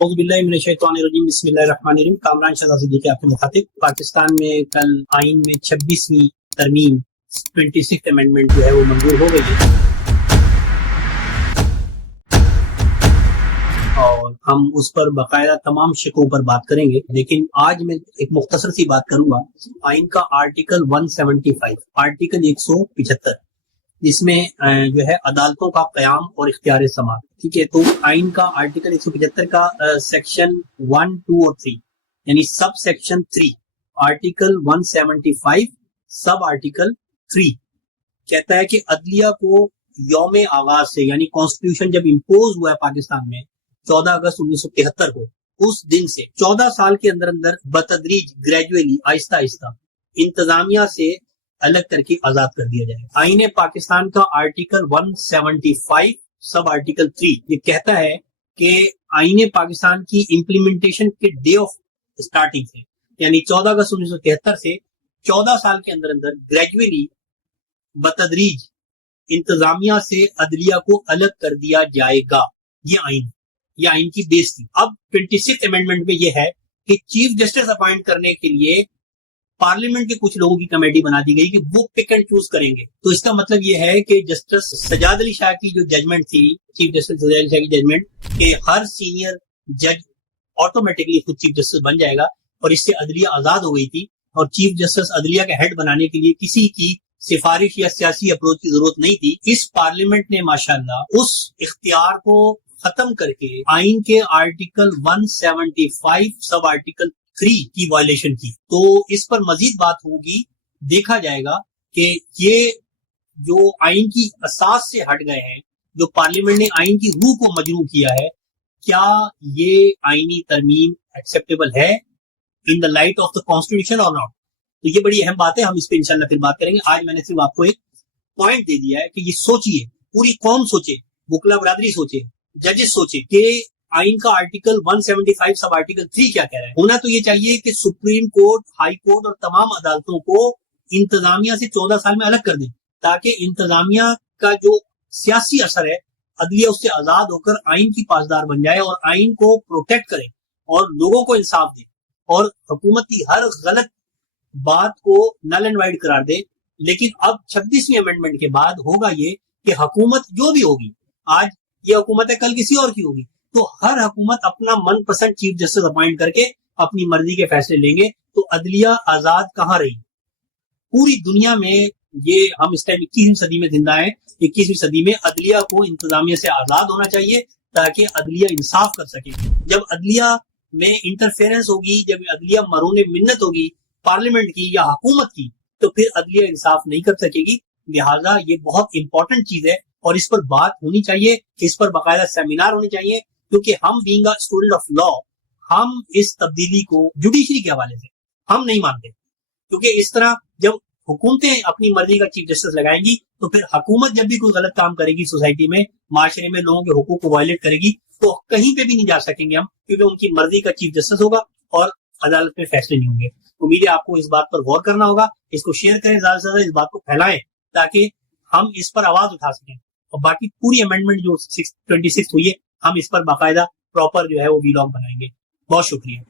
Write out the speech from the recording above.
बिस्मिल्लाहिर्रहमानिर्रहीम। कामरान शहजाद सिद्दीकी आपके मुखातिब। पाकिस्तान में कल आइन में 26वीं तरमीम 26th अमेंडमेंट जो है वो मंजूर हो गई है और हम उस पर बाकायदा तमाम शिकों पर बात करेंगे। लेकिन आज मैं एक मुख्तसर सी बात करूंगा आइन का आर्टिकल 175, आर्टिकल 175 जिसमें जो है अदालतों का क़याम और इख्तियार समाअत। ठीक है, तो आइन का आर्टिकल 175 का सेक्शन 1, 2 और 3 यानी sub section 3 article 175 sub article 3 कहता है कि अदलिया को यौम आगाज से यानी कॉन्स्टिट्यूशन जब इम्पोज हुआ है पाकिस्तान में 14 अगस्त 1973 को, उस दिन से 14 साल के अंदर अंदर बतदरीज ग्रेजुअली आहिस्ता आहिस्ता इंतजामिया से अलग करके आजाद कर दिया जाए। आईने पाकिस्तान का आर्टिकल 175 सब आर्टिकल 3 ये कहता है कि आईने पाकिस्तान की इम्प्लीमेंटेशन के डे ऑफ स्टार्टिंग से यानी 14 अगस्त 1973 से 14 साल के अंदर अंदर ग्रेजुअली बतदरीज इंतजामिया से अदलिया को अलग कर दिया जाएगा। ये आइन की बेस थी। अब 26th अमेंडमेंट में ये है कि चीफ जस्टिस अपॉइंट करने के लिए पार्लियामेंट के कुछ लोगों की कमेटी बना दी गई कि वो पिक एंड चूज करेंगे। तो इसका मतलब ये है कि जस्टिस सजाद अली शाह की जो जजमेंट थी, चीफ जस्टिस सजाद अली शाह की जजमेंट कि हर सीनियर जज ऑटोमेटिकली खुद चीफ जस्टिस बन जाएगा और इससे अदलिया आजाद हो गई थी और चीफ जस्टिस अदलिया के हेड बनाने के लिए किसी की सिफारिश या सियासी अप्रोच की जरूरत नहीं थी। इस पार्लियामेंट ने माशाल्लाह उस इख्तियार को खत्म करके आइन के आर्टिकल 175 सब आर्टिकल 3 की वायलेशन की। तो इस पर मजीद बात होगी, देखा जाएगा कि ये जो आइन की असास से हट गए हैं, जो पार्लियामेंट ने आइन की रूह को मजरू किया है, क्या ये आइनी तरमीम एक्सेप्टेबल है in the light of the constitution और नॉट। तो ये बड़ी अहम बात है, हम इस पे इंशाल्लाह फिर बात करेंगे। आज मैंने सिर्फ आपको एक पॉइंट दे दिया है कि ये सोचिए, पूरी कौम सोचे, वकला बरादरी सोचे, जजेस सोचे कि आइन का आर्टिकल 175 सब आर्टिकल 3 क्या कह रहा है। होना तो ये चाहिए कि सुप्रीम कोर्ट, हाई कोर्ट और तमाम अदालतों को इंतजामिया से 14 साल में अलग कर दें ताकि इंतजामिया का जो सियासी असर है अदलिया उससे आजाद होकर आइन की पासदार बन जाए और आइन को प्रोटेक्ट करे और लोगों को इंसाफ दे और हुकूमत की हर गलत बात को नल एंड वाइड करार दे। लेकिन अब 26वीं अमेंडमेंट के बाद होगा ये कि हुकूमत जो भी होगी, आज ये हुकूमत है कल किसी और की होगी, तो हर हुकूमत अपना मनपसंद चीफ जस्टिस अपॉइंट करके अपनी मर्जी के फैसले लेंगे। तो अदलिया आजाद कहाँ रही। पूरी दुनिया में ये हम इस टाइम 21वीं सदी में जिंदा हैं। 21वीं सदी में अदलिया को इंतजामिया से आजाद होना चाहिए ताकि अदलिया इंसाफ कर सके। जब अदलिया में इंटरफेरेंस होगी, जब अदलिया मरून मिन्नत होगी पार्लियामेंट की या हुकूमत की, तो फिर अदलिया इंसाफ नहीं कर सकेगी। लिहाजा ये बहुत इंपॉर्टेंट चीज है और इस पर बात होनी चाहिए, इस पर बाकायदा सेमिनार होने चाहिए, क्योंकि हम being a student of law हम इस तब्दीली को जुडिशरी के हवाले से हम नहीं मानते। क्योंकि इस तरह जब हुकूमतें अपनी मर्जी का चीफ जस्टिस लगाएंगी तो फिर हुकूमत जब भी कोई गलत काम करेगी सोसाइटी में, माशरे में लोगों के हुकूक को वायलेट करेगी, तो कहीं पे भी नहीं जा सकेंगे हम, क्योंकि उनकी मर्जी का चीफ जस्टिस होगा और अदालत में फैसले नहीं होंगे। उम्मीद है आपको इस बात पर गौर करना होगा। इसको शेयर करें, ज्यादा से ज्यादा इस बात को फैलाएं ताकि हम इस पर आवाज उठा सकें। और बाकी पूरी अमेंडमेंट जो 26 हुई है, हम इस पर बाकायदा प्रॉपर जो है वो वीलॉग बनाएंगे। बहुत शुक्रिया।